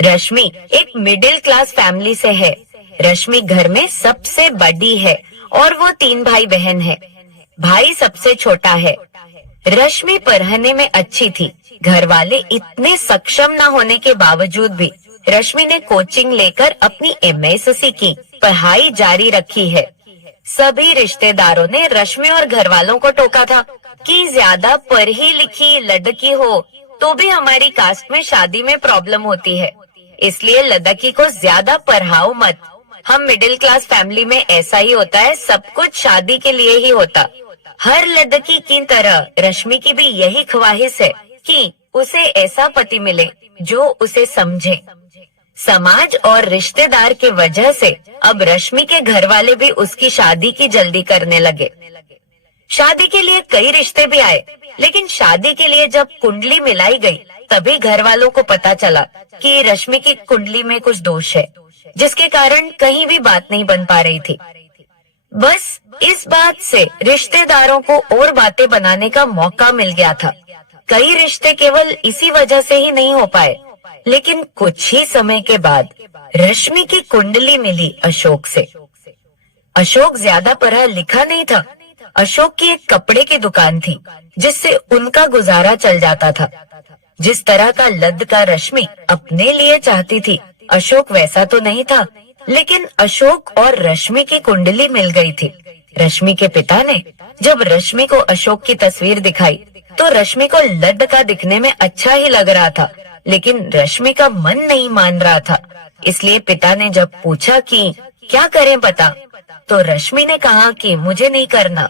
रश्मि एक middle class family से है। रश्मि घर में सबसे बड़ी है और वो 3 भाई बहन है। भाई सबसे छोटा है। रश्मि पढ़ने में अच्छी थी। घर वाले इतने सक्षम न होने के बावजूद भी रश्मि ने कोचिंग लेकर अपनी एमएससी की पढ़ाई जारी रखी है। सभी रिश्तेदारों ने रश्मि और घर वालों को टोका था कि ज्यादा पढ़ी लिखी लड़की हो तो भी हमारी कास्ट में शादी में प्रॉब्लम होती है, इसलिए लड़की को ज्यादा पढ़ाओ मत। हम मिडिल क्लास फैमिली में ऐसा ही होता है, सब कुछ शादी के लिए ही होता। हर लड़की की तरह रश्मि की भी यही ख्वाहिश है कि उसे ऐसा पति मिले जो उसे समझे। समाज और रिश्तेदार के वजह से अब रश्मि के घर वाले भी उसकी शादी की जल्दी करने लगे। शादी के लिए कई रिश्ते भी आए, लेकिन शादी के लिए जब कुंडली मिलाई गई तभी घर वालों को पता चला कि रश्मि की कुंडली में कुछ दोष है, जिसके कारण कहीं भी बात नहीं बन पा रही थी। बस इस बात से रिश्तेदारों को और बातें बनाने का मौका मिल गया था। कई रिश्ते केवल इसी वजह से ही नहीं हो पाए, लेकिन कुछ ही समय के बाद रश्मि की कुंडली मिली अशोक से। अशोक ज्यादा पढ़ा लिखा नहीं था। अशोक की एक कपड़े की दुकान थी जिससे उनका गुजारा चल जाता था। जिस तरह का लड़का रश्मि अपने लिए चाहती थी, अशोक वैसा तो नहीं था, लेकिन अशोक और रश्मि की कुंडली मिल गई थी। रश्मि के पिता ने जब रश्मि को अशोक की तस्वीर दिखाई तो रश्मि को लड़का दिखने में अच्छा ही लग रहा था, लेकिन रश्मि का मन नहीं मान रहा था। इसलिए पिता ने जब पूछा कि क्या करें बता, तो रश्मि ने कहा कि मुझे नहीं करना।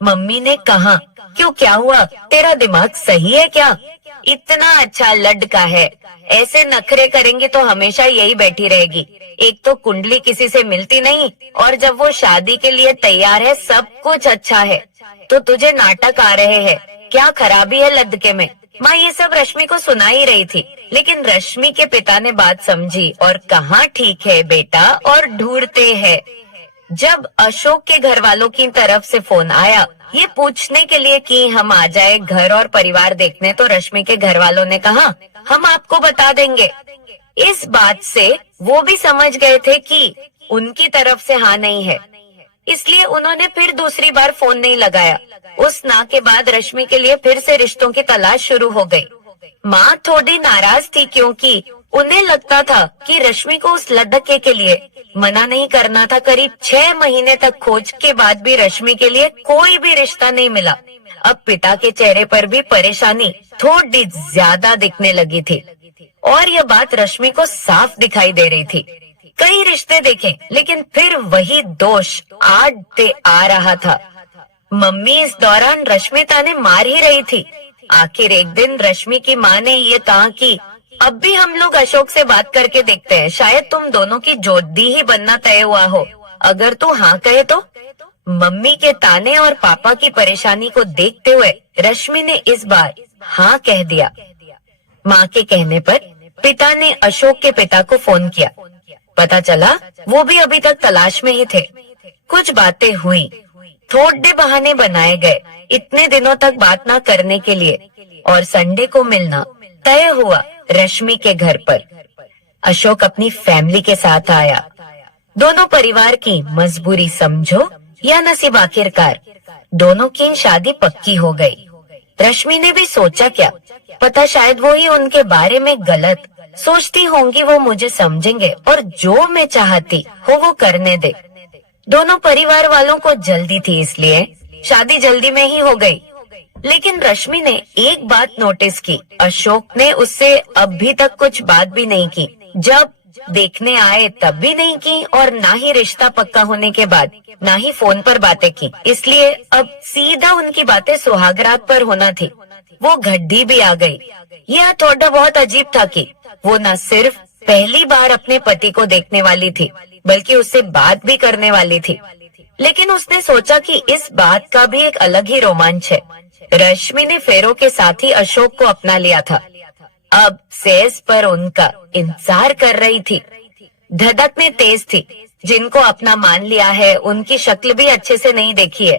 मम्मी ने कहा क्यों, क्या हुआ, तेरा दिमाग सही है क्या? इतना अच्छा लड़का है, ऐसे नखरे करेंगे तो हमेशा यही बैठी रहेगी। एक तो कुंडली किसी से मिलती नहीं, और जब वो शादी के लिए तैयार है सब कुछ अच्छा है, तो तुझे नाटक आ रहे हैं। क्या खराबी है लड़के में? माँ ये सब रश्मि को सुना ही रही थी, लेकिन रश्मि के पिता ने बात समझी और कहा ठीक है बेटा, और ढूंढते हैं। जब अशोक के घर वालों की तरफ से फोन आया ये पूछने के लिए कि हम आ जाए घर और परिवार देखने, तो रश्मि के घर वालों ने कहा हम आपको बता देंगे। इस बात से वो भी समझ गए थे कि उनकी तरफ से हाँ नहीं है, इसलिए उन्होंने फिर दूसरी बार फोन नहीं लगाया। उस ना के बाद रश्मि के लिए फिर से रिश्तों की तलाश शुरू हो गई। माँ थोड़ी नाराज थी क्योंकि उन्हें लगता था कि रश्मि को उस लड़के के लिए मना नहीं करना था। करीब 6 महीने तक खोज के बाद भी रश्मि के लिए कोई भी रिश्ता नहीं मिला। अब पिता के चेहरे पर भी परेशानी थोड़ी ज्यादा दिखने लगी थी और यह बात रश्मि को साफ दिखाई दे रही थी। कई रिश्ते देखे, लेकिन फिर वही दोष आड़ते आ रहा था। मम्मी इस दौरान रश्मि ताने मार ही रही थी। आखिर एक दिन रश्मि की माँ ने ये कहा कि अब भी हम लोग अशोक से बात करके देखते हैं, शायद तुम दोनों की जोड़ी ही बनना तय हुआ हो। अगर तू हाँ कहे तो। मम्मी के ताने और पापा की परेशानी को देखते हुए रश्मि ने इस बार हाँ कह दिया। माँ के कहने पर पिता ने अशोक के पिता को फोन किया। पता चला वो भी अभी तक तलाश में ही थे। कुछ बातें हुई, थोड़े बहाने बनाए गए इतने दिनों तक बात ना करने के लिए, और संडे को मिलना तय हुआ रश्मि के घर पर। अशोक अपनी फैमिली के साथ आया। दोनों परिवार की मजबूरी समझो या नसीब, आखिरकार दोनों की शादी पक्की हो गई। रश्मि ने भी सोचा क्या पता शायद वो ही उनके बारे में गलत सोचती होंगी, वो मुझे समझेंगे और जो मैं चाहती हो वो करने दे। दोनों परिवार वालों को जल्दी थी, इसलिए शादी जल्दी में ही हो गई। लेकिन रश्मि ने एक बात नोटिस की, अशोक ने उससे अभी तक कुछ बात भी नहीं की। जब देखने आए तब भी नहीं की, और ना ही रिश्ता पक्का होने के बाद ना ही फोन पर बातें की। इसलिए अब सीधा उनकी बातें सुहागरात पर होना थी। वो घड्डी भी आ गई। यह थोड़ा बहुत अजीब था कि वो न सिर्फ पहली बार अपने पति को देखने वाली थी, बल्कि उससे बात भी करने वाली थी। लेकिन उसने सोचा कि इस बात का भी एक अलग ही रोमांच है। रश्मि ने फेरों के साथ ही अशोक को अपना लिया था। अब सेज पर उनका इंतजार कर रही थी। धड़कने तेज थी। जिनको अपना मान लिया है उनकी शक्ल भी अच्छे से नहीं देखी है।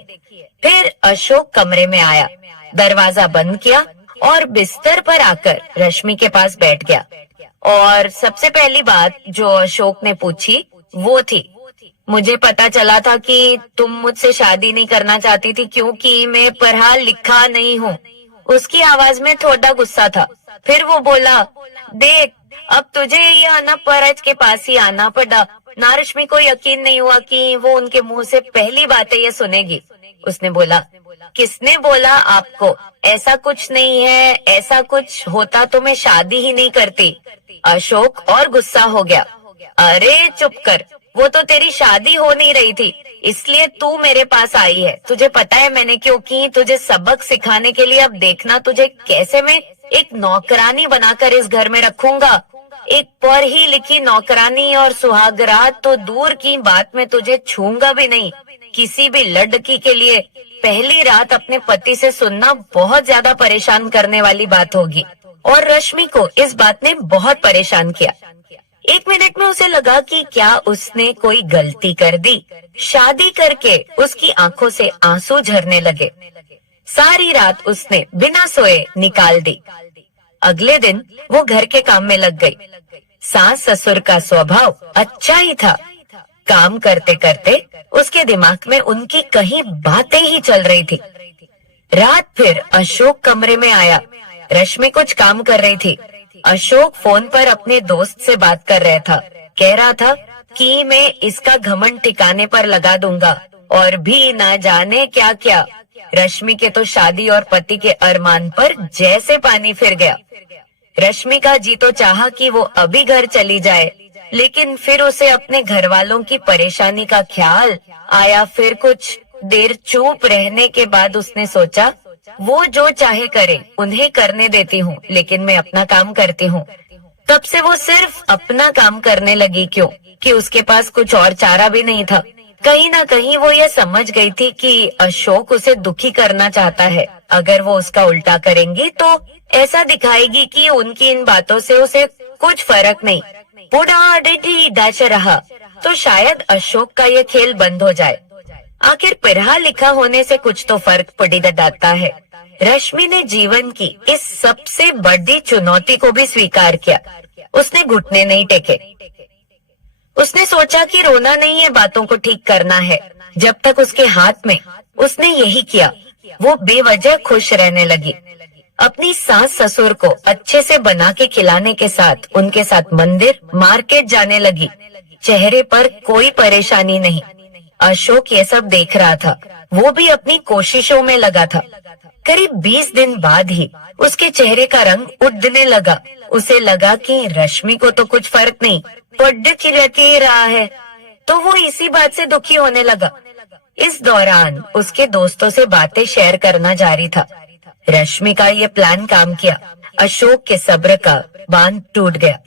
फिर अशोक कमरे में आया, दरवाजा बंद किया और बिस्तर पर आकर रश्मि के पास बैठ गया। और सबसे पहली बात जो अशोक ने पूछी वो थी, मुझे पता चला था कि तुम मुझसे शादी नहीं करना चाहती थी क्योंकि मैं पढ़ा लिखा नहीं हूँ। उसकी आवाज में थोड़ा गुस्सा था। फिर वो बोला, देख अब तुझे ये अनपढ़ के पास ही आना पड़ा। नारश्मि को यकीन नहीं हुआ कि वो उनके मुंह से पहली बातें ये सुनेगी। उसने बोला, किसने बोला आपको? ऐसा कुछ नहीं है, ऐसा कुछ होता तो मैं शादी ही नहीं करती। अशोक और गुस्सा हो गया। अरे चुप कर, वो तो तेरी शादी हो नहीं रही थी, इसलिए तू मेरे पास आई है। तुझे पता है मैंने क्यों की? तुझे सबक सिखाने के लिए। अब देखना तुझे कैसे मैं एक नौकरानी बनाकर इस घर में रखूंगा। एक पढ़ी लिखी नौकरानी, और सुहागरात तो दूर की बात में तुझे छूंगा भी नहीं। किसी भी लड़की के लिए पहली रात अपने पति से सुनना बहुत ज्यादा परेशान करने वाली बात होगी, और रश्मि को इस बात ने बहुत परेशान किया। 1 मिनट में उसे लगा कि क्या उसने कोई गलती कर दी। शादी करके उसकी आंखों से आंसू झरने लगे। सारी रात उसने बिना सोए निकाल दी। अगले दिन वो घर के काम में लग गई। सास ससुर का स्वभाव अच्छा ही था। काम करते करते उसके दिमाग में उनकी कहीं बातें ही चल रही थी। रात फिर अशोक कमरे में आया। रश्मि कुछ काम कर रही थी। अशोक फोन पर अपने दोस्त से बात कर रहा था। कह रहा था कि मैं इसका घमंड ठिकाने पर लगा दूंगा, और भी ना जाने क्या क्या। रश्मि के तो शादी और पति के अरमान पर जैसे पानी फिर गया। रश्मि का जी तो चाहा कि वो अभी घर चली जाए, लेकिन फिर उसे अपने घर वालों की परेशानी का ख्याल आया। फिर कुछ देर चुप रहने के बाद उसने सोचा, वो जो चाहे करे, उन्हें करने देती हूँ, लेकिन मैं अपना काम करती हूँ। तब से वो सिर्फ अपना काम करने लगी, क्यों कि उसके पास कुछ और चारा भी नहीं था। कहीं ना कहीं वो ये समझ गई थी कि अशोक उसे दुखी करना चाहता है। अगर वो उसका उल्टा करेंगी तो ऐसा दिखाएगी कि उनकी इन बातों से उसे कुछ फर्क नहीं, पूरा रहा, तो शायद अशोक का ये खेल बंद हो जाए। आखिर पढ़ा लिखा होने से कुछ तो फर्क पड़ी जाता है। रश्मि ने जीवन की इस सबसे बड़ी चुनौती को भी स्वीकार किया। उसने घुटने नहीं टेके। उसने सोचा कि रोना नहीं है, बातों को ठीक करना है। जब तक उसके हाथ में, उसने यही किया। वो बेवजह खुश रहने लगी। अपनी सास ससुर को अच्छे से बना के खिलाने के साथ उनके साथ मंदिर, मार्केट जाने लगी। चेहरे पर कोई परेशानी नहीं। अशोक ये सब देख रहा था। वो भी अपनी कोशिशों में लगा था। करीब 20 दिन बाद ही उसके चेहरे का रंग उड़ने लगा। उसे लगा कि रश्मि को तो कुछ फर्क नहीं पड़ रहा है, तो वो इसी बात से दुखी होने लगा। इस दौरान उसके दोस्तों से बातें शेयर करना जारी था। रश्मि का ये प्लान काम किया। अशोक के सब्र का बांध टूट गया।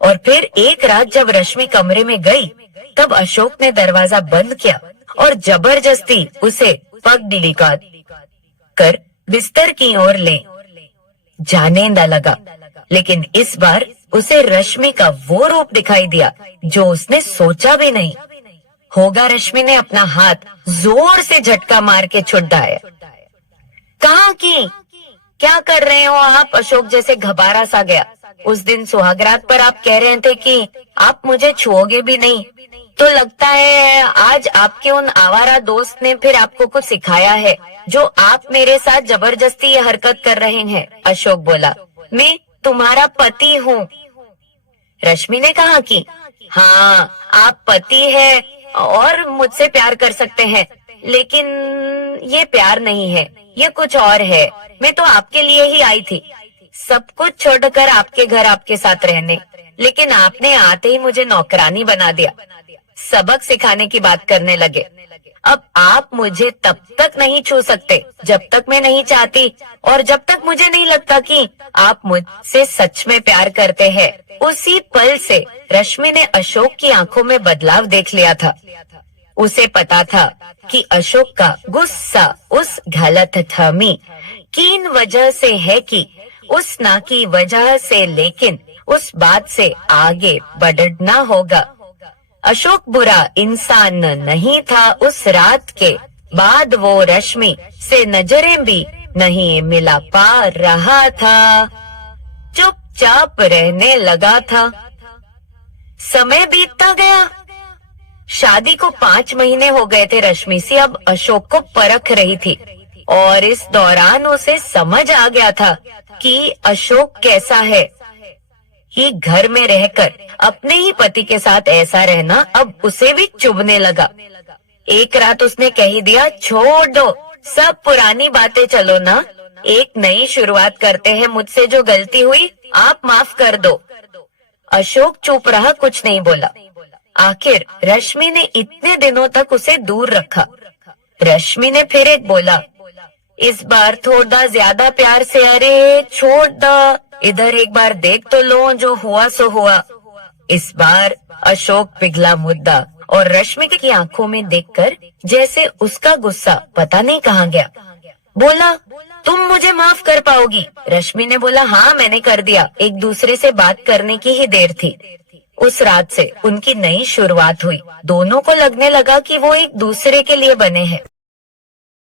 और फिर एक रात जब रश्मि कमरे में गई, तब अशोक ने दरवाजा बंद किया और जबरदस्ती उसे पगड़ी कर बिस्तर की ओर ले जाने लगा। लेकिन इस बार उसे रश्मि का वो रूप दिखाई दिया जो उसने सोचा भी नहीं होगा। रश्मि ने अपना हाथ जोर से झटका मार के छुड़ाया। कहाँ की? क्या कर रहे हो आप? अशोक जैसे घबरा सा गया। उस दिन सुहागरात पर आप कह रहे थे कि आप मुझे छुओगे भी नहीं, तो लगता है आज आपके उन आवारा दोस्त ने फिर आपको कुछ सिखाया है, जो आप मेरे साथ जबरदस्ती ये हरकत कर रहे हैं। अशोक बोला, मैं तुम्हारा पति हूँ। रश्मि ने कहा कि हाँ, आप पति है और मुझसे प्यार कर सकते हैं, लेकिन ये प्यार नहीं है, ये कुछ और है। मैं तो आपके लिए ही आई थी, सब कुछ छोड़कर आपके घर आपके साथ रहने, लेकिन आपने आते ही मुझे नौकरानी बना दिया। सबक सिखाने की बात करने लगे। अब आप मुझे तब तक नहीं छू सकते जब तक मैं नहीं चाहती, और जब तक मुझे नहीं लगता कि आप मुझसे सच में प्यार करते हैं। उसी पल से रश्मि ने अशोक की आंखों में बदलाव देख लिया था। उसे पता था कि अशोक का गुस्सा उस गलतफहमी की वजह से है कि उस ना की वजह से, लेकिन उस बात से आगे बढ़ना होगा। अशोक बुरा इंसान नहीं था। उस रात के बाद वो रश्मि से नजरें भी नहीं मिला पा रहा था। चुपचाप रहने लगा था। समय बीतता गया। शादी को 5 महीने हो गए थे। रश्मि सी अब अशोक को परख रही थी और इस दौरान उसे समझ आ गया था कि अशोक कैसा है। कि घर में रहकर अपने ही पति के साथ ऐसा रहना अब उसे भी चुभने लगा। एक रात उसने कह ही दिया, छोड़ दो सब पुरानी बातें, चलो ना एक नई शुरुआत करते हैं। मुझसे जो गलती हुई आप माफ कर दो। अशोक चुप रहा, कुछ नहीं बोला। आखिर रश्मि ने इतने दिनों तक उसे दूर रखा। रश्मि ने फिर एक बोला, इस बार थोड़ा ज्यादा प्यार से, अरे छोड़ दो, इधर एक बार देख तो लो, जो हुआ सो हुआ। इस बार अशोक पिघला मुद्दा और रश्मि की आंखों में देखकर जैसे उसका गुस्सा पता नहीं कहाँ गया। बोला, तुम मुझे माफ कर पाओगी? रश्मि ने बोला, हाँ मैंने कर दिया, एक दूसरे से बात करने की ही देर थी। उस रात से उनकी नई शुरुआत हुई। दोनों को लगने लगा कि वो एक दूसरे के लिए बने हैं।